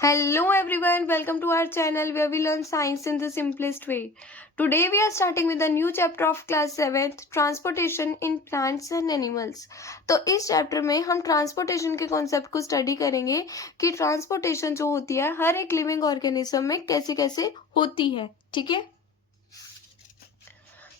Hello everyone, welcome to our channel where we learn science in the simplest way. Today we are starting with a new chapter of class 7th, transportation in plants and animals. तो इस chapter में हम transportation के concept को study करेंगे कि transportation जो होती है हर एक लिविंग ऑर्गेनिज्म में कैसे कैसे होती है, ठीक है।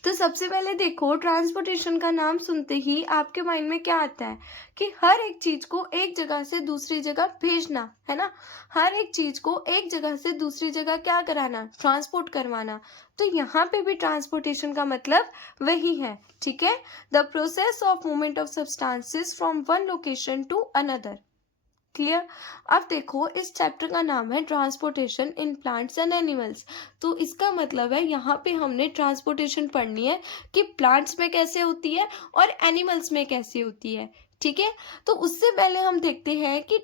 तो सबसे पहले देखो, ट्रांसपोर्टेशन का नाम सुनते ही आपके माइंड में क्या आता है कि हर एक चीज को एक जगह से दूसरी जगह भेजना, है ना। हर एक चीज को एक जगह से दूसरी जगह क्या कराना, ट्रांसपोर्ट करवाना। तो यहाँ पे भी ट्रांसपोर्टेशन का मतलब वही है, ठीक है। The process of movement of substances from one location to another. Clear. अब देखो, इस चैप्टर का नाम है transportation in plants and animals. तो इसका मतलब है यहाँ पे हमने ट्रांसपोर्टेशन पढ़नी है कि प्लांट्स में कैसे होती है और एनिमल्स में कैसे होती है, ठीक है। तो उससे पहले हम देखते हैं कि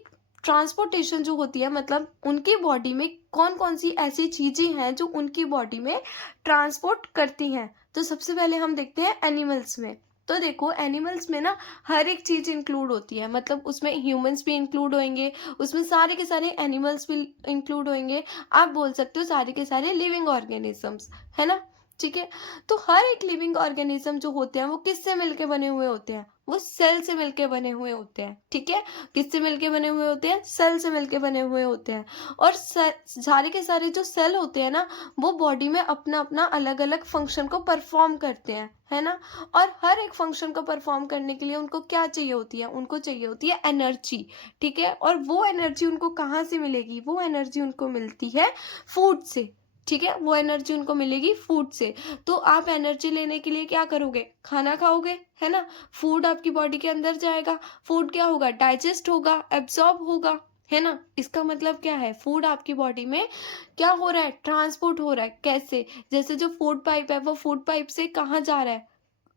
ट्रांसपोर्टेशन जो होती है मतलब उनकी बॉडी में कौन कौन सी ऐसी चीजें हैं जो उनकी बॉडी में ट्रांसपोर्ट करती हैं। तो सबसे पहले हम देखते हैं एनिमल्स में। तो देखो, एनिमल्स में ना हर एक चीज इंक्लूड होती है, मतलब उसमें ह्यूमंस भी इंक्लूड होंगे, उसमें सारे के सारे एनिमल्स भी इंक्लूड होंगे। आप बोल सकते हो सारे के सारे लिविंग ऑर्गेनिजम्स, है ना, ठीक है। तो हर एक लिविंग ऑर्गेनिज्म जो होते हैं वो किससे मिलके बने हुए होते हैं, वो सेल से मिलके बने हुए होते हैं, ठीक है। किससे मिलके बने हुए होते हैं, सेल से मिलके बने हुए होते हैं। और सारे के सारे जो सेल होते हैं ना, वो बॉडी में अपना अपना अलग अलग फंक्शन को परफॉर्म करते हैं, है ना। और हर एक फंक्शन को परफॉर्म करने के लिए उनको क्या चाहिए होती है, उनको चाहिए होती है एनर्जी, ठीक है। और वो एनर्जी उनको कहाँ से मिलेगी, वो एनर्जी उनको मिलती है फूड से, ठीक है। वो एनर्जी उनको मिलेगी फूड से। तो आप एनर्जी लेने के लिए क्या करोगे, खाना खाओगे, है ना। फूड आपकी बॉडी के अंदर जाएगा, फूड क्या होगा, डाइजेस्ट होगा, एब्जॉर्ब होगा, है ना। इसका मतलब क्या है, फूड आपकी बॉडी में क्या हो रहा है, ट्रांसपोर्ट हो रहा है। कैसे, जैसे जो फूड पाइप है वो फूड पाइप से कहाँ जा रहा है,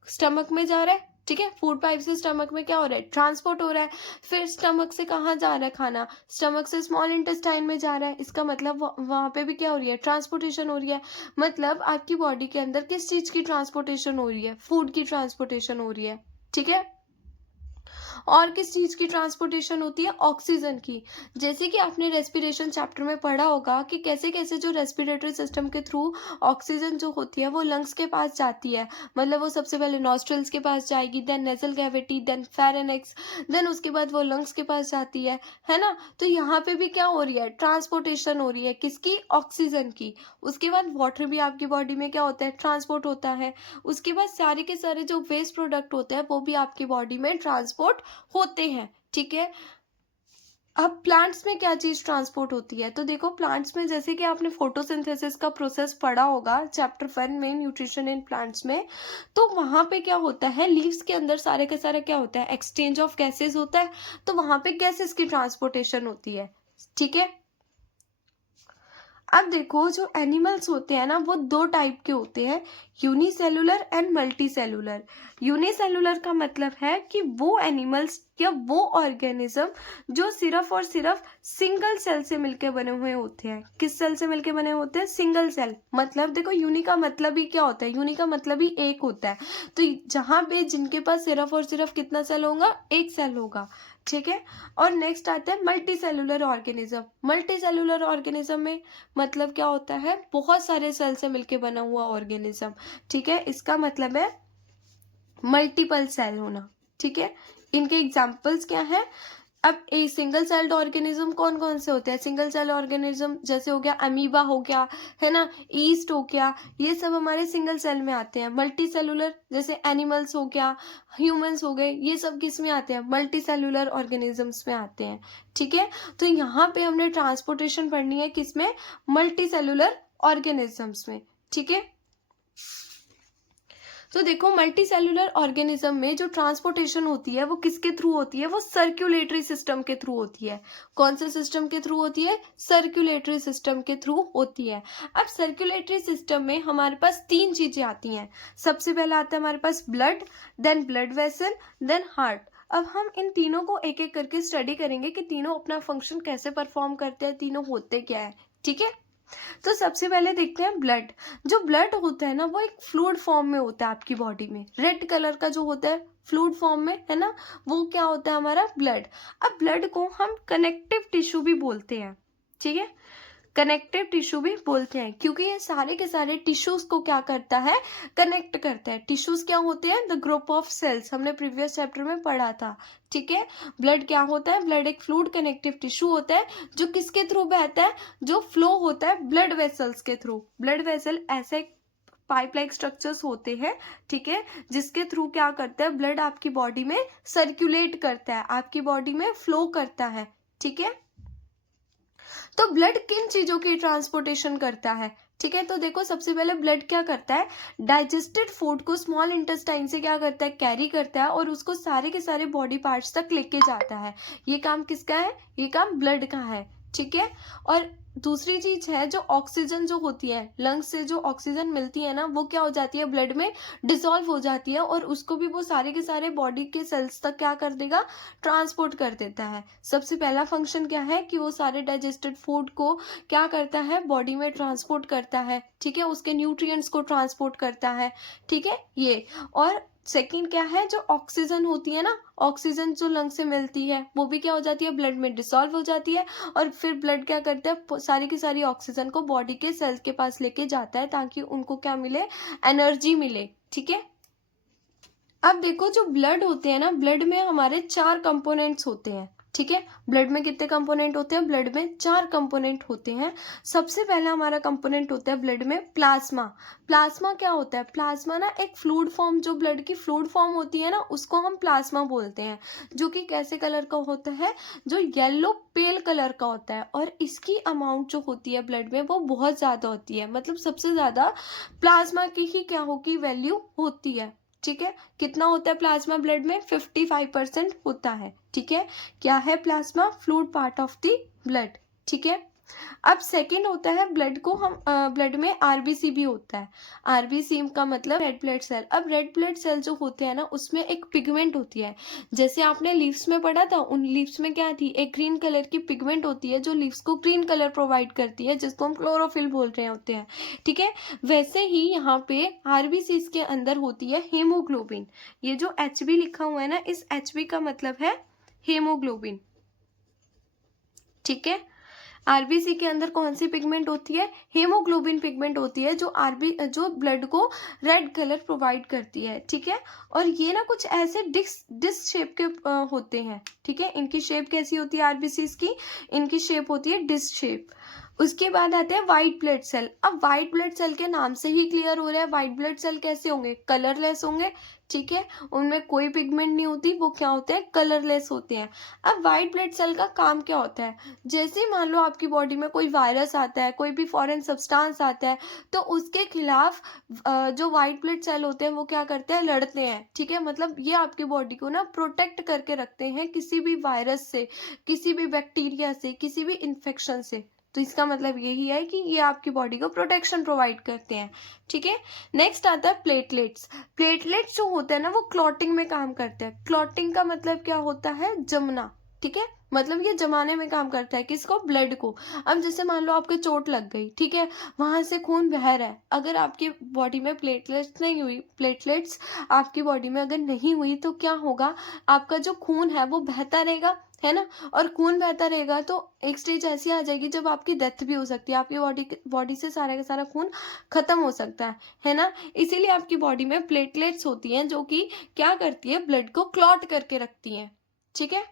स्टमक में जा रहा है, ठीक है। फूड पाइप से स्टमक में क्या हो रहा है, ट्रांसपोर्ट हो रहा है। फिर स्टमक से कहाँ जा रहा है खाना, स्टमक से स्मॉल इंटेस्टाइन में जा रहा है। इसका मतलब वहां पे भी क्या हो रही है, ट्रांसपोर्टेशन हो रही है। मतलब आपकी बॉडी के अंदर किस चीज की ट्रांसपोर्टेशन हो रही है, फूड की ट्रांसपोर्टेशन हो रही है, ठीक है। और किस चीज की ट्रांसपोर्टेशन होती है, ऑक्सीजन की। जैसे कि आपने रेस्पिरेशन चैप्टर में पढ़ा होगा कि कैसे कैसे जो रेस्पिरेटरी सिस्टम के थ्रू ऑक्सीजन जो होती है वो लंग्स के पास जाती है। मतलब वो सबसे पहले नॉस्ट्रल्स के पास जाएगी, then nasal cavity, then pharynx, then उसके बाद वो लंग्स के पास जाती है ना। तो यहाँ पे भी क्या हो रही है, ट्रांसपोर्टेशन हो रही है, किसकी, ऑक्सीजन की। उसके बाद वाटर भी आपकी बॉडी में क्या होता है, ट्रांसपोर्ट होता है। उसके बाद सारे के सारे जो वेस्ट प्रोडक्ट होते हैं वो भी आपकी बॉडी में ट्रांसपोर्ट होते हैं, ठीक है। अब प्लांट्स में क्या चीज ट्रांसपोर्ट होती है, तो देखो प्लांट्स में जैसे कि आपने फोटोसिंथेसिस का प्रोसेस पढ़ा होगा चैप्टर 1 में, न्यूट्रिशन इन प्लांट्स में। तो वहां पे क्या होता है, लीव्स के अंदर सारे का सारा क्या होता है, एक्सचेंज ऑफ गैसेस होता है। तो वहां पे गैसेस की ट्रांसपोर्टेशन होती है, ठीक है। अब देखो, जो एनिमल्स होते हैं ना वो दो टाइप के होते हैं, unicellular and multi cellular. Unicellular का मतलब है कि वो एनिमल्स या वो ऑर्गेनिज्म जो सिर्फ और सिर्फ सिंगल सेल से मिलके बने हुए होते हैं। किस सेल से मिलके बने होते हैं, सिंगल सेल। मतलब देखो, यूनि का मतलब ही क्या होता है, यूनि का मतलब ही एक होता है। तो जहां पे जिनके पास सिर्फ और सिर्फ कितना सेल होगा, एक सेल होगा, ठीक है। और नेक्स्ट आता है multi cellular organism. Multi cellular organism में मतलब क्या होता है, बहुत सारे सेल से मिलके बना हुआ ऑर्गेनिज्म, ठीक है। इसका मतलब है मल्टीपल सेल होना, ठीक है। इनके एग्जांपल्स क्या है, अब ए सिंगल सेल्ड ऑर्गेनिज्म कौन कौन से होते हैं, सिंगल सेल ऑर्गेनिज्म जैसे हो गया अमीबा हो गया, है ना, ईस्ट हो गया, ये सब हमारे सिंगल सेल में आते हैं। मल्टी सेलुलर जैसे एनिमल्स हो गया, ह्यूमंस हो गए, ये सब किस में आते हैं, मल्टी सेलुलर ऑर्गेनिजम्स में आते हैं, ठीक है। तो यहाँ पे हमने ट्रांसपोर्टेशन पढ़नी है किसमें, मल्टी सेलुलर ऑर्गेनिजम्स में, ठीक है। तो देखो, मल्टी सेलुलर ऑर्गेनिज्म में जो ट्रांसपोर्टेशन होती है वो किसके थ्रू होती है, वो सर्कुलेटरी सिस्टम के थ्रू होती है। कौन से सिस्टम के थ्रू होती है, सर्कुलेटरी सिस्टम के थ्रू होती है। अब सर्कुलेटरी सिस्टम में हमारे पास तीन चीजें आती हैं। सबसे पहला आता है हमारे पास blood, then blood vessel, then heart. अब हम इन तीनों को एक एक करके स्टडी करेंगे कि तीनों अपना फंक्शन कैसे परफॉर्म करते हैं, तीनों होते क्या है, ठीक है। तो सबसे पहले देखते हैं ब्लड। जो ब्लड होता है ना वो एक फ्लूइड फॉर्म में होता है आपकी बॉडी में, रेड कलर का जो होता है फ्लूइड फॉर्म में, है ना, वो क्या होता है हमारा ब्लड। अब ब्लड को हम कनेक्टिव टिश्यू भी बोलते हैं, ठीक है, कनेक्टिव टिश्यू भी बोलते हैं, क्योंकि ये सारे के सारे टिश्यूज को क्या करता है, कनेक्ट करता है। टिश्यूज क्या होते हैं, द ग्रुप ऑफ सेल्स, हमने प्रीवियस चैप्टर में पढ़ा था। ठीक है, ब्लड क्या होता है, ब्लड एक फ्लूइड कनेक्टिव टिश्यू होता है जो किसके थ्रू बहता है, जो फ्लो होता है ब्लड वेसल्स के थ्रू। ब्लड वेसल ऐसे पाइप लाइक स्ट्रक्चर्स होते हैं, ठीक है, जिसके थ्रू क्या करता है, ब्लड आपकी बॉडी में सर्कुलेट करता है, आपकी बॉडी में फ्लो करता है। ठीक है, तो ब्लड किन चीजों की ट्रांसपोर्टेशन करता है, ठीक है, तो देखो सबसे पहले ब्लड क्या करता है, डाइजेस्टेड फूड को स्मॉल इंटेस्टाइन से क्या करता है, कैरी करता है और उसको सारे के सारे बॉडी पार्ट्स तक लेके जाता है। ये काम किसका है, ये काम ब्लड का है। ठीक है, और दूसरी चीज है जो ऑक्सीजन जो होती है, लंग्स से जो ऑक्सीजन मिलती है ना, वो क्या हो जाती है, ब्लड में डिसॉल्व हो जाती है और उसको भी वो सारे के सारे बॉडी के सेल्स तक क्या कर देगा, ट्रांसपोर्ट कर देता है। सबसे पहला फंक्शन क्या है कि वो सारे डाइजेस्टेड फूड को क्या करता है, बॉडी में ट्रांसपोर्ट करता है। ठीक है, उसके न्यूट्रिएंट्स को ट्रांसपोर्ट करता है। ठीक है, ये और सेकंड क्या है, जो ऑक्सीजन होती है ना, ऑक्सीजन जो लंग से मिलती है वो भी क्या हो जाती है, ब्लड में डिसॉल्व हो जाती है और फिर ब्लड क्या करता है, सारी की सारी ऑक्सीजन को बॉडी के सेल्स के पास लेके जाता है ताकि उनको क्या मिले, एनर्जी मिले। ठीक है, अब देखो जो ब्लड होते हैं ना, ब्लड में हमारे 4 कंपोनेंट्स होते हैं। ठीक है, ब्लड में कितने कंपोनेंट होते हैं, ब्लड में 4 कंपोनेंट होते हैं। सबसे पहला हमारा कंपोनेंट होता है ब्लड में प्लाज्मा। प्लाज्मा क्या होता है, प्लाज्मा ना एक फ्लूइड फॉर्म, जो ब्लड की फ्लूइड फॉर्म होती है ना, उसको हम प्लाज्मा बोलते हैं, जो कि कैसे कलर का होता है, जो येलो पेल कलर का होता है। और इसकी अमाउंट जो होती है ब्लड में वो बहुत ज्यादा होती है, मतलब सबसे ज्यादा प्लाज्मा की ही क्या होगी, वैल्यू होती है। ठीक है, कितना होता है प्लाज्मा ब्लड में, 55% होता है। ठीक है, क्या है plasma, fluid part of the blood. ठीक है, अब सेकंड होता है ब्लड को हम ब्लड में आरबीसी भी होता है। आरबीसी का मतलब रेड ब्लड सेल। अब रेड ब्लड सेल जो होते हैं ना, उसमें एक पिगमेंट होती है, जैसे आपने लीव्स में पढ़ा था, उन लीव्स में क्या थी, एक ग्रीन कलर की पिगमेंट होती है जो लीव्स को ग्रीन कलर प्रोवाइड करती है, जिसको हम क्लोरोफिल बोल रहे होते हैं। ठीक है, वैसे ही यहाँ पे आरबीसी के अंदर होती है हीमोग्लोबिन। ये जो एचबी लिखा हुआ है ना, इस एचबी का मतलब है हीमोग्लोबिन। ठीक है, आरबीसी के अंदर कौन सी पिगमेंट होती है, हीमोग्लोबिन पिगमेंट होती है, जो ब्लड को रेड कलर प्रोवाइड करती है। ठीक है, और ये ना कुछ ऐसे डिस्क शेप के होते हैं। ठीक है, इनकी शेप कैसी होती है आरबीसी की, इनकी शेप होती है डिस्क शेप। उसके बाद आते हैं व्हाइट ब्लड सेल। अब व्हाइट ब्लड सेल के नाम से ही क्लियर हो रहा है, व्हाइट ब्लड सेल कैसे होंगे, कलरलेस होंगे। ठीक है, उनमें कोई पिगमेंट नहीं होती, वो क्या होते हैं, कलरलेस होते हैं। अब व्हाइट ब्लड सेल का काम क्या होता है, जैसे मान लो आपकी बॉडी में कोई वायरस आता है, कोई भी फॉरेन सब्सटेंस आता है, तो उसके खिलाफ जो व्हाइट ब्लड सेल होते हैं वो क्या करते हैं, लड़ते हैं। ठीक है, मतलब ये आपकी बॉडी को ना प्रोटेक्ट करके रखते हैं किसी भी वायरस से, किसी भी बैक्टीरिया से, किसी भी इन्फेक्शन से। तो इसका मतलब यही है कि ये आपकी बॉडी को प्रोटेक्शन प्रोवाइड करते हैं। ठीक है, नेक्स्ट आता है प्लेटलेट्स। प्लेटलेट्स जो होते हैं ना, वो क्लॉटिंग में काम करते हैं। क्लॉटिंग का मतलब क्या होता है, जमना। ठीक है, मतलब ये जमाने में काम करता है, किसको, ब्लड को। अब जैसे मान लो आपके चोट लग गई, ठीक है, वहां से खून बह रहा है, अगर आपकी बॉडी में प्लेटलेट्स नहीं हुई, प्लेटलेट्स आपकी बॉडी में अगर नहीं हुई, तो क्या होगा, आपका जो खून है वो बहता रहेगा, है ना, और खून बहता रहेगा तो एक स्टेज ऐसी आ जाएगी जब आपकी डेथ भी हो सकती है, आपकी बॉडी से सारा का सारा खून खत्म हो सकता है ना। इसीलिए आपकी बॉडी में प्लेटलेट्स होती हैं जो कि क्या करती है, ब्लड को क्लॉट करके रखती हैं। ठीक है,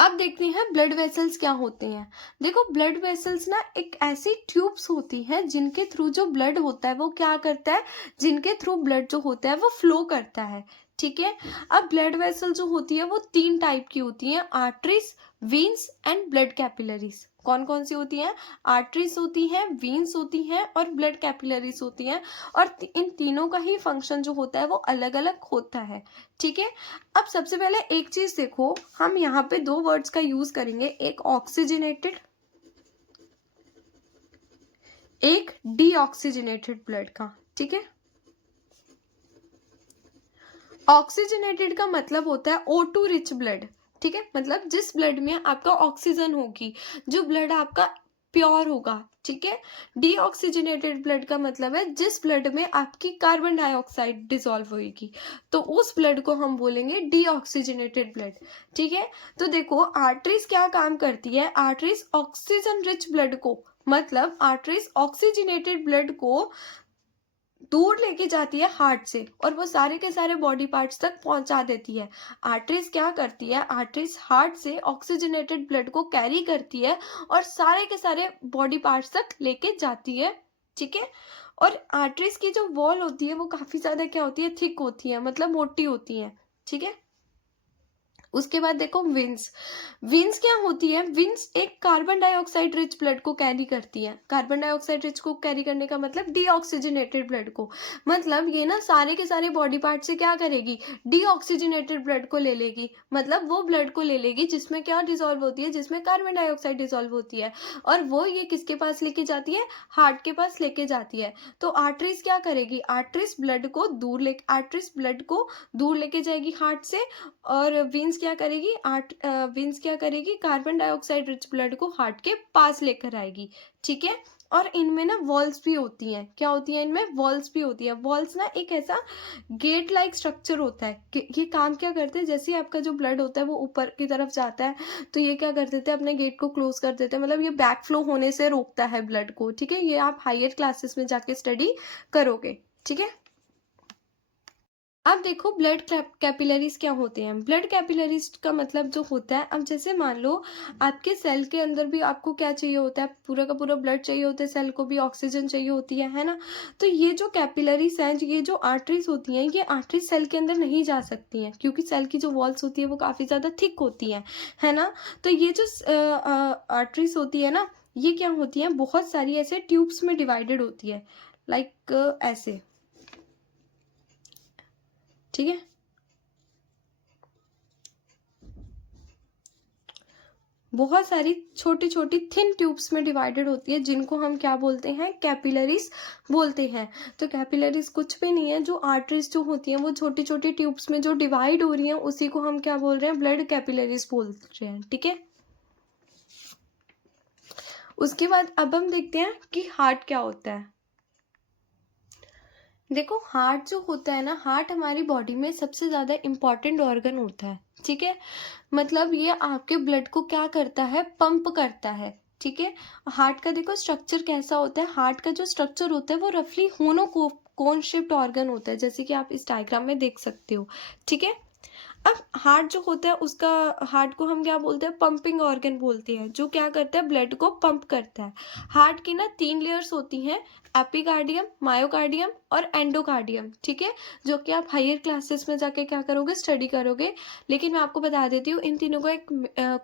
अब देखते हैं ब्लड वेसल्स क्या होते हैं। देखो ब्लड वेसल्स ना एक ऐसी ट्यूब्स होती हैं जिनके थ्रू जो ब्लड होता है वो क्या करता है, जिनके थ्रू ब्लड जो होता है वो फ्लो करता है। ठीक है, अब ब्लड वेसल जो होती है वो 3 टाइप की होती हैं, arteries, veins and blood capillaries. कौन कौन सी होती हैं, आर्टरीज होती हैं, वीन्स होती हैं और ब्लड कैपिलरीज होती हैं। और इन तीनों का ही फंक्शन जो होता है वो अलग अलग होता है। ठीक है, अब सबसे पहले एक चीज देखो, हम यहाँ पे 2 वर्ड्स का यूज करेंगे, एक ऑक्सीजनेटेड, एक डीऑक्सीजनेटेड ब्लड का। ठीक है, ऑक्सीजनेटेड का मतलब होता है O2 रिच ब्लड। ठीक है, मतलब जिस ब्लड में आपका ऑक्सीजन होगी, जो ब्लड आपका प्योर होगा, ठीक है। डीऑक्सीजनेटेड ब्लड का मतलब है जिस ब्लड में आपकी कार्बन डाइऑक्साइड डिसॉल्व होगी, तो उस ब्लड को हम बोलेंगे डीऑक्सीजनेटेड ब्लड, ठीक है। तो देखो आर्टरीज क्या काम करती है, आर्टरीज ऑक्सीजन रिच ब्लड को, मतलब आर्टरीज ऑक्सीजनेटेड ब्लड को दूर लेके जाती है हार्ट से और वो सारे के सारे बॉडी पार्ट्स तक पहुंचा देती है। आर्टरीज क्या करती है, आर्टरीज हार्ट से ऑक्सीजनेटेड ब्लड को कैरी करती है और सारे के सारे बॉडी पार्ट्स तक लेके जाती है, ठीक है। और आर्टरीज की जो वॉल होती है वो काफी ज्यादा क्या होती है, थिक होती है, मतलब मोटी होती है, ठीक है। उसके बाद देखो विंस, विंस क्या होती है, विंस एक कार्बन डाइऑक्साइड रिच ब्लड को कैरी करती है। कार्बन डाइऑक्साइड रिच को कैरी करने का मतलब डीऑक्सीजनेटेड ब्लड को, मतलब ये ना सारे के सारे बॉडी पार्ट से क्या करेगी, डीऑक्सीजनेटेड ब्लड को ले लेगी, मतलब वो ब्लड को ले लेगी जिसमें क्या डिसॉल्व होती है, जिसमें कार्बन डाइऑक्साइड डिसॉल्व होती है, और वो ये किसके पास लेके जाती है, हार्ट के पास लेके जाती है। तो आर्टरीज क्या करेगी, आर्टरीज ब्लड को दूर ले, आर्टरीज ब्लड को दूर लेके जाएगी हार्ट से, और विंस क्या करेगी, विंस क्या करेगी, कार्बन डाइऑक्साइड रिच ब्लड को हार्ट के पास लेकर आएगी, ठीक है। और इनमें ना वॉल्स भी होती हैं, क्या होती है, इनमें वॉल्स भी होती है। वॉल्स ना एक ऐसा गेट लाइक स्ट्रक्चर होता है कि ये काम क्या करते हैं, जैसे आपका जो ब्लड होता है वो ऊपर की तरफ जाता है तो ये क्या कर देते हैं, अपने गेट को क्लोज कर देते हैं, मतलब ये बैक फ्लो होने से रोकता है ब्लड को, ठीक है। ये आप हायर क्लासेस में जाके स्टडी करोगे, ठीक है। अब देखो ब्लड कैपिलरीज क्या होते हैं। ब्लड कैपिलरीज का मतलब जो होता है, अब जैसे मान लो आपके सेल के अंदर भी आपको क्या चाहिए होता है, पूरा का पूरा ब्लड चाहिए होता है, सेल को भी ऑक्सीजन चाहिए होती है ना। तो ये जो कैपिलरीज हैं, ये जो आर्टरीज होती हैं, ये आर्टरीज सेल के अंदर नहीं जा सकती हैं क्योंकि सेल की जो वॉल्स होती है वो काफ़ी ज़्यादा थिक होती हैं, है ना। तो ये जो आर्टरीज होती है ना, ये क्या होती हैं, बहुत सारी ऐसे ट्यूब्स में डिवाइडेड होती है, लाइक ऐसे, ठीक है। बहुत सारी छोटी छोटी थिन ट्यूब्स में डिवाइडेड होती है जिनको हम क्या बोलते हैं, कैपिलरीज बोलते हैं। तो कैपिलरीज कुछ भी नहीं है, जो आर्टरीज जो होती हैं वो छोटी छोटी ट्यूब्स में जो डिवाइड हो रही हैं उसी को हम क्या बोल रहे हैं, ब्लड कैपिलरीज बोल रहे हैं, ठीक है। उसके बाद अब हम देखते हैं कि हार्ट क्या होता है। देखो हार्ट जो होता है ना, हार्ट हमारी बॉडी में सबसे ज़्यादा इम्पॉर्टेंट ऑर्गन होता है, ठीक है। मतलब ये आपके ब्लड को क्या करता है, पंप करता है, ठीक है। हार्ट का देखो स्ट्रक्चर कैसा होता है, हार्ट का जो स्ट्रक्चर होता है वो रफली होनो को कोन शेप्ड ऑर्गन होता है, जैसे कि आप इस डायग्राम में देख सकते हो, ठीक है। अब हार्ट जो होता है उसका, हार्ट को हम क्या बोलते हैं, पंपिंग ऑर्गन बोलते हैं, जो क्या करता है, ब्लड को पंप करता है। हार्ट की ना 3 लेयर्स होती हैं, एपिकार्डियम, मायोकार्डियम और एंडोकार्डियम, ठीक है, जो कि आप हायर क्लासेस में जाके क्या करोगे, स्टडी करोगे। लेकिन मैं आपको बता देती हूँ इन तीनों का एक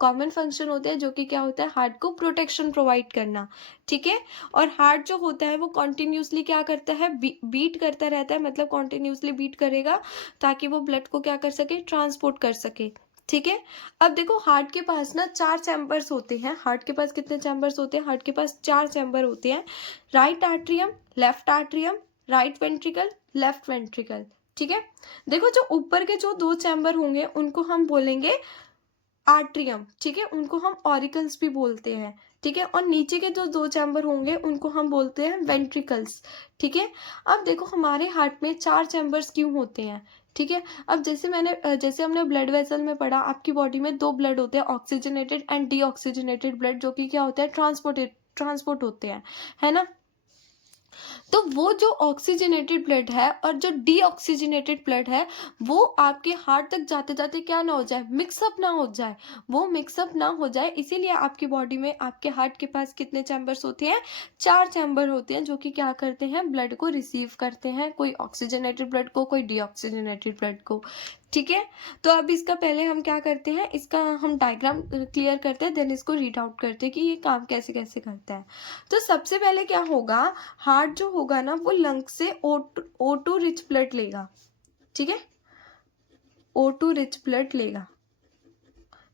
कॉमन फंक्शन होता है जो कि क्या होता है, हार्ट को प्रोटेक्शन प्रोवाइड करना, ठीक है। और हार्ट जो होता है वो कॉन्टिन्यूसली क्या करता है, बीट करता रहता है, मतलब कॉन्टिन्यूसली बीट करेगा ताकि वो ब्लड को क्या कर सके, ट्रांसपोर्ट कर सके, ठीक है। अब देखो हार्ट के पास ना 4 चैम्बर्स होते हैं। हार्ट के पास कितने चैम्बर्स होते हैं, हार्ट के पास 4 चैम्बर होते हैं, right atrium, left atrium, right ventricle, left ventricle, ठीक है। देखो जो ऊपर के जो 2 चैम्बर होंगे उनको हम बोलेंगे आर्ट्रियम, ठीक है, उनको हम ऑरिकल्स भी बोलते हैं, ठीक है। और नीचे के जो 2 चैम्बर होंगे उनको हम बोलते हैं वेंट्रिकल्स, ठीक है। अब देखो हमारे हार्ट में 4 चैम्बर्स क्यों होते हैं, ठीक है। अब जैसे हमने ब्लड वेसल में पढ़ा, आपकी बॉडी में 2 ब्लड होते हैं, ऑक्सीजनेटेड एंड डीऑक्सीजनेटेड ब्लड, जो कि क्या होता है, ट्रांसपोर्ट होते हैं, है ना। तो वो जो ऑक्सीजनेटेड ब्लड है और जो डीऑक्सीजनेटेड ब्लड है वो आपके हार्ट तक जाते जाते क्या ना हो जाए, मिक्सअप ना हो जाए, वो मिक्सअप ना हो जाए, इसीलिए आपकी बॉडी में, आपके हार्ट के पास कितने चैम्बर्स होते हैं, 4 चैम्बर होते हैं, जो कि क्या करते हैं, ब्लड को रिसीव करते हैं, कोई ऑक्सीजनेटेड ब्लड को, कोई डीऑक्सीजनेटेड ब्लड को, ठीक है। तो अब इसका पहले हम क्या करते हैं, इसका हम डायग्राम क्लियर करते हैं, देन इसको रीड आउट करते हैं कि ये काम कैसे कैसे करता है। तो सबसे पहले क्या होगा, हार्ट जो होगा ना वो लंग से O2 रिच ब्लड लेगा, ठीक है, O2 रिच ब्लड लेगा,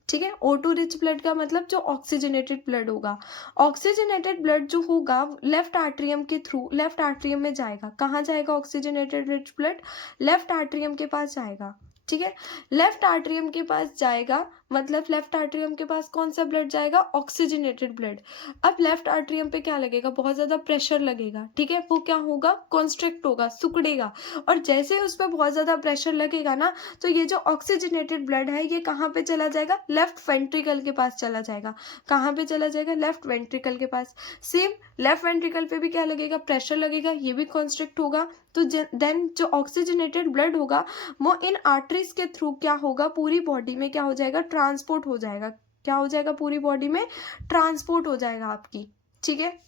ठीक है। O2 रिच ब्लड का मतलब जो ऑक्सीजनेटेड ब्लड होगा, ऑक्सीजनेटेड ब्लड जो होगा लेफ्ट आर्ट्रियम के थ्रू, लेफ्ट आर्ट्रियम में जाएगा। कहाँ जाएगा oxygenated rich blood, left atrium के पास जाएगा, ठीक है। लेफ्ट आर्ट्रियम के पास जाएगा, मतलब लेफ्ट आर्टरियम के पास कौन सा ब्लड जाएगा, ऑक्सीजनेटेड ब्लड। अब लेफ्ट आर्टरियम पे क्या लगेगा, बहुत ज्यादा प्रेशर लगेगा, ठीक है, वो क्या होगा, कॉन्स्ट्रिक्ट होगा, सिकुड़ेगा। और जैसे ही उस पर बहुत ज्यादा प्रेशर लगेगा ना, तो ये जो ऑक्सीजनेटेड ब्लड है ये कहाँ पे चला जाएगा, लेफ्ट वेंट्रिकल के पास चला जाएगा। कहाँ पे चला जाएगा, लेफ्ट वेंट्रिकल के पास। सेम लेफ्ट वेंट्रिकल पे भी क्या लगेगा, प्रेशर लगेगा, ये भी कॉन्स्ट्रिक्ट होगा। तो देन जो ऑक्सीजनेटेड ब्लड होगा वो इन आर्टरीज के थ्रू क्या होगा, पूरी बॉडी में क्या हो जाएगा, ट्रांसपोर्ट हो जाएगा। क्या हो जाएगा, पूरी बॉडी में ट्रांसपोर्ट हो जाएगा आपकी, ठीक है।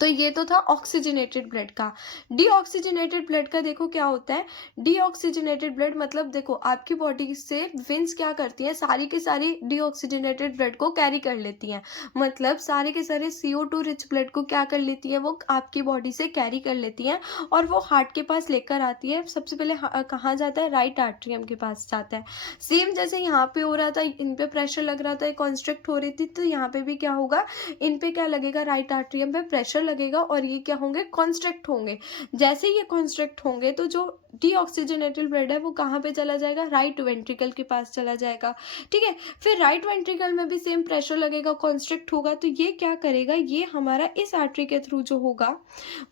तो ये तो था ऑक्सीजनेटेड ब्लड का। डीऑक्सीजनेटेड ब्लड का देखो क्या होता है। डीऑक्सीजनेटेड ब्लड मतलब देखो आपकी बॉडी से वेंस क्या करती हैं, सारी की सारी डीऑक्सीजनेटेड ब्लड को कैरी कर लेती हैं। मतलब सारे के सारे CO2 रिच ब्लड को क्या कर लेती है, वो आपकी बॉडी से कैरी कर लेती हैं और वो हार्ट के पास लेकर आती है। सबसे पहले कहाँ जाता है, राइट आर्टरियम के पास जाता है। सेम जैसे यहाँ पे हो रहा था, इन पे प्रेशर लग रहा था, कॉन्स्ट्रिक्ट हो रही थी, तो यहाँ पे भी क्या होगा, इन पे क्या लगेगा, राइट आर्टरियम पे प्रेशर लगेगा और ये क्या होंगे, कॉन्स्ट्रिक्ट होंगे। जैसे ये कॉन्स्ट्रिक्ट होंगे तो जो डीऑक्सीजनेटेड ब्लड है वो कहाँ पे चला जाएगा, राइट वेंट्रिकल के पास चला जाएगा, ठीक है। फिर राइट वेंट्रिकल में भी सेम प्रेशर लगेगा, कॉन्स्ट्रिक्ट होगा, तो ये क्या करेगा, ये हमारा इस आर्टरी के थ्रू जो होगा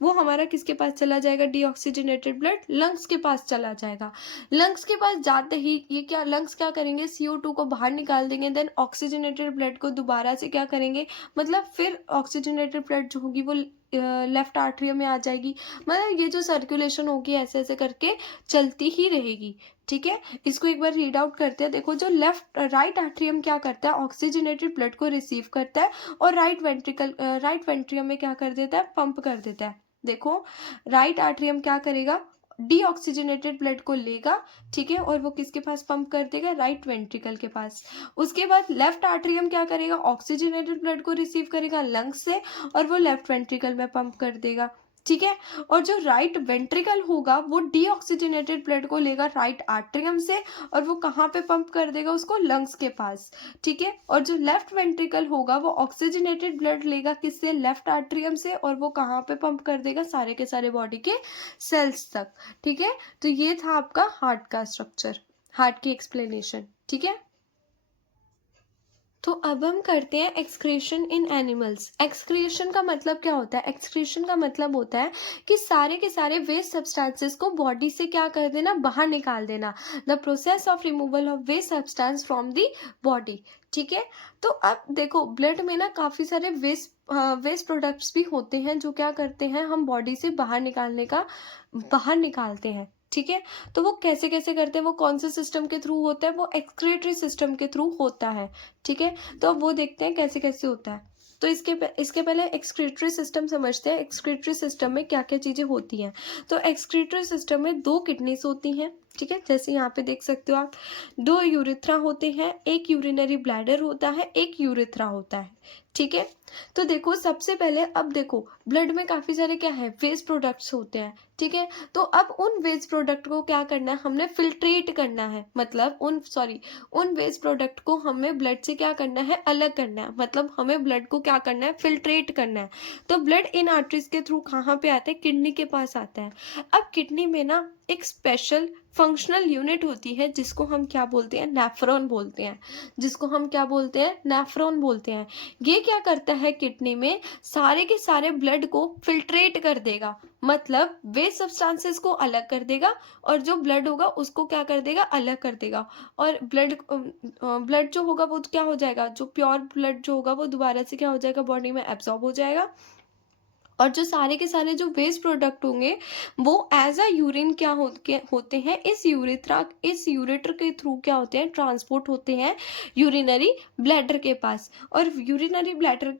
वो हमारा किसके पास चला जाएगा, डीऑक्सीजनेटेड ब्लड लंग्स के पास चला जाएगा। लंग्स के पास जाते ही ये क्या, लंग्स क्या करेंगे, CO2 को बाहर निकाल देंगे, देन ऑक्सीजनेटेड ब्लड को दोबारा से क्या करेंगे, मतलब फिर ऑक्सीजनेटेड ब्लड जो होगी वो लेफ्ट आर्टरियम में आ जाएगी। मतलब ये जो सर्कुलेशन होगी ऐसे ऐसे करके चलती ही रहेगी, ठीक है। इसको एक बार रीड आउट करते हैं। देखो जो राइट आर्टरियम क्या करता है, ऑक्सीजनेटेड ब्लड को रिसीव करता है और राइट वेंट्रियम में क्या कर देता है, पंप कर देता है। देखो राइट आर्टरियम क्या करेगा, डीऑक्सीजनेटेड ब्लड को लेगा, ठीक है, और वो किसके पास पंप कर देगा, राइट वेंट्रिकल के पास। उसके बाद लेफ्ट आर्टरियम क्या करेगा, ऑक्सीजनेटेड ब्लड को रिसीव करेगा लंग्स से और वो लेफ्ट वेंट्रिकल में पंप कर देगा, ठीक है। और जो राइट वेंट्रिकल होगा वो डीऑक्सीजनेटेड ब्लड को लेगा राइट आर्टरियम से और वो कहाँ पे पंप कर देगा, उसको लंग्स के पास, ठीक है। और जो लेफ्ट वेंट्रिकल होगा वो ऑक्सीजनेटेड ब्लड लेगा किससे, लेफ्ट आर्टरियम से, और वो कहाँ पे पंप कर देगा, सारे के सारे बॉडी के सेल्स तक, ठीक है। तो ये था आपका हार्ट का स्ट्रक्चर, हार्ट की एक्सप्लेनेशन, ठीक है। तो अब हम करते हैं एक्सक्रीशन इन एनिमल्स। एक्सक्रीशन का मतलब क्या होता है, एक्सक्रीशन का मतलब होता है कि सारे के सारे वेस्ट सब्सटेंसेस को बॉडी से क्या कर देना, बाहर निकाल देना। The process of removal of waste substance from the body, ठीक है। तो अब देखो ब्लड में ना काफ़ी सारे वेस्ट प्रोडक्ट्स भी होते हैं जो क्या करते हैं, हम बॉडी से बाहर निकालते हैं, ठीक है। तो वो कैसे कैसे करते हैं, वो कौन से सिस्टम के थ्रू होता है, वो एक्सक्रीटरी सिस्टम के थ्रू होता है, ठीक है। तो अब वो देखते हैं कैसे कैसे होता है। तो इसके पहले एक्सक्रीटरी सिस्टम समझते हैं। एक्सक्रीटरी सिस्टम में क्या क्या चीज़ें होती हैं। तो एक्सक्रीटरी सिस्टम में 2 किडनीज होती हैं, ठीक है, जैसे यहाँ पे देख सकते हो आप। 2 यूरिथ्रा होते हैं, एक यूरिनरी ब्लैडर होता है, एक यूरिथ्रा होता है, ठीक है। तो देखो सबसे पहले अब देखो ब्लड में काफ़ी सारे क्या है, वेस्ट प्रोडक्ट्स होते हैं, ठीक है। तो अब उन वेस्ट प्रोडक्ट को क्या करना है, हमने फिल्ट्रेट करना है, मतलब उन वेस्ट प्रोडक्ट को हमें ब्लड से क्या करना है, अलग करना है। मतलब हमें ब्लड को क्या करना है, फिल्ट्रेट करना है। तो ब्लड इन आर्टरीज के थ्रू कहाँ पे आता है, किडनी के पास आता है। अब किडनी में ना एक स्पेशल फंक्शनल यूनिट होती है जिसको हम क्या बोलते हैं, नेफ्रॉन बोलते हैं। जिसको हम क्या बोलते हैं, नेफ्रॉन बोलते हैं। ये क्या करता है, किडनी में सारे के सारे ब्लड को फिल्ट्रेट कर देगा, मतलब वेस्ट सब्सटेंसेस को अलग कर देगा और जो ब्लड होगा उसको क्या कर देगा, अलग कर देगा। और ब्लड जो होगा वो क्या हो जाएगा, जो प्योर ब्लड जो होगा वो दोबारा से क्या हो जाएगा, बॉडी में एब्जॉर्ब हो जाएगा। और जो सारे के सारे जो वेस्ट प्रोडक्ट होंगे वो एज अ यूरिन क्या होते हैं, इस यूरेटर के थ्रू क्या होते हैं, ट्रांसपोर्ट होते हैं यूरिनरी ब्लैडर के पास। और यूरिनरी ब्लैडर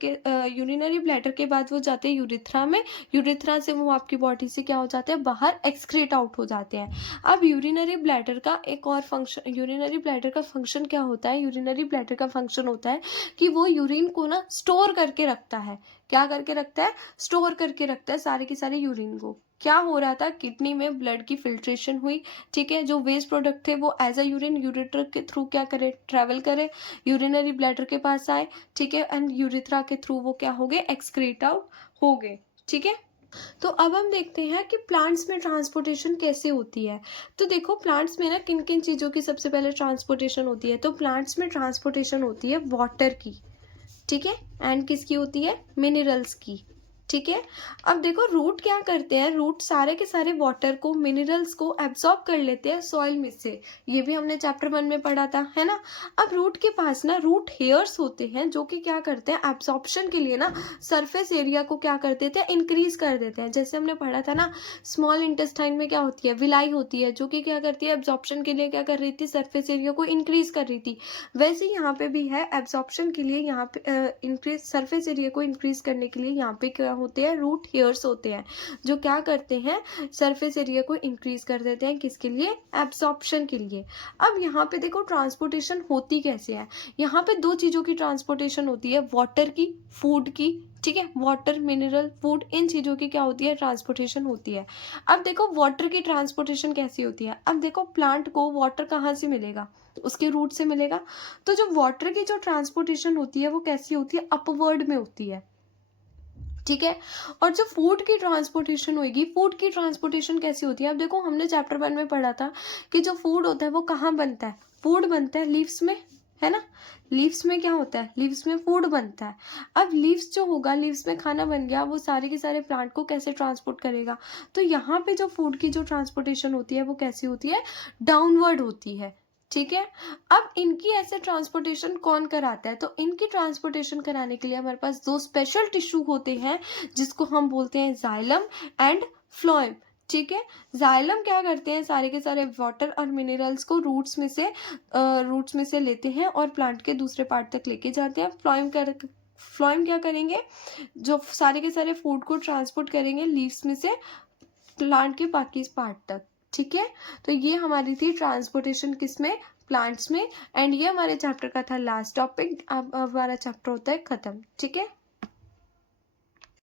के बाद वो जाते हैं यूरिथ्रा में। यूरिथ्रा से वो आपकी बॉडी से क्या हो जाते हैं, बाहर एक्सक्रीट आउट हो जाते हैं। अब यूरिनरी ब्लैडर का एक और फंक्शन, यूरिनरी ब्लैडर का फंक्शन क्या होता है, यूरिनरी ब्लैडर का फंक्शन होता है कि वो यूरिन को ना स्टोर करके रखता है। क्या करके रखता है, स्टोर करके रखता है सारे के सारे यूरिन को। क्या हो रहा था, किडनी में ब्लड की फिल्ट्रेशन हुई, ठीक है। जो वेस्ट प्रोडक्ट थे वो एज अ यूरिन यूरेटर के थ्रू क्या करे, ट्रेवल करे, यूरिनरी ब्लैडर के पास आए, ठीक है। एंड यूरिथ्रा के थ्रू वो क्या हो गए, एक्सक्रीट आउट हो गए, ठीक है। तो अब हम देखते हैं कि प्लांट्स में ट्रांसपोर्टेशन कैसे होती है। तो देखो प्लांट्स में ना किन किन चीज़ों की सबसे पहले ट्रांसपोर्टेशन होती है। तो प्लांट्स में ट्रांसपोर्टेशन होती है वाटर की, ठीक है, एंड किसकी होती है, मिनरल्स की, ठीक है। अब देखो रूट क्या करते हैं, रूट सारे के सारे वाटर को, मिनरल्स को एब्जॉर्ब कर लेते हैं सॉइल में से। ये भी हमने चैप्टर 1 में पढ़ा था, है ना। अब रूट के पास ना रूट हेयर्स होते हैं जो कि क्या करते हैं, एब्जॉर्प्शन के लिए ना सरफेस एरिया को क्या कर देते हैं, इंक्रीज कर देते हैं। जैसे हमने पढ़ा था ना, स्मॉल इंटेस्टाइन में क्या होती है, विलाई होती है, जो कि क्या करती है, एब्जॉर्प्शन के लिए क्या कर रही थी, सरफेस एरिया को इंक्रीज कर रही थी। वैसे ही यहाँ पे भी है, एब्जॉर्प्शन के लिए यहाँ पे इंक्रीज, सरफेस एरिया को इंक्रीज करने के लिए यहाँ पे क्या होते हैं, रूट हेयर्स होते हैं, जो क्या करते हैं, सरफेस एरिया को इंक्रीज कर देते हैं, किसके लिए, एब्जॉर्प्शन के लिए। अब यहाँ पे देखो ट्रांसपोर्टेशन होती कैसे है। यहाँ पे दो चीज़ों की ट्रांसपोर्टेशन होती है, वाटर की, फूड की, ठीक है, वाटर, मिनरल, फूड, इन चीज़ों की क्या होती है, ट्रांसपोर्टेशन होती है। अब देखो वाटर की ट्रांसपोर्टेशन कैसी होती है। अब देखो प्लांट को वाटर कहाँ से मिलेगा, तो उसके रूट से मिलेगा। तो जो वाटर की जो ट्रांसपोर्टेशन होती है वो कैसी होती है, अपवर्ड में होती है, ठीक है। और जो फूड की ट्रांसपोर्टेशन होगी, फूड की ट्रांसपोर्टेशन कैसी होती है। अब देखो हमने चैप्टर 1 में पढ़ा था कि जो फूड होता है वो कहाँ बनता है, फूड बनता है लीव्स में, है ना। लीव्स में क्या होता है, लीव्स में फूड बनता है। अब लीव्स जो होगा, लीव्स में खाना बन गया, वो सारे के सारे प्लांट को कैसे ट्रांसपोर्ट करेगा। तो यहाँ पे जो फूड की जो ट्रांसपोर्टेशन होती है वो कैसी होती है, डाउनवर्ड होती है, ठीक है। अब इनकी ऐसे ट्रांसपोर्टेशन कौन कराता है, तो इनकी ट्रांसपोर्टेशन कराने के लिए हमारे पास दो स्पेशल टिश्यू होते हैं, जिसको हम बोलते हैं जाइलम एंड फ्लोएम, ठीक है। जाइलम क्या करते हैं, सारे के सारे वाटर और मिनरल्स को रूट्स में से लेते हैं और प्लांट के दूसरे पार्ट तक लेके जाते हैं। फ्लोएम क्या करेंगे, जो सारे के सारे फूड को ट्रांसपोर्ट करेंगे लीव्स में से प्लांट के बाकी पार्ट तक, ठीक है। तो ये हमारी थी ट्रांसपोर्टेशन किसमें, प्लांट्स में। एंड ये हमारे चैप्टर का था लास्ट टॉपिक। अब हमारा चैप्टर होता है खत्म, ठीक है।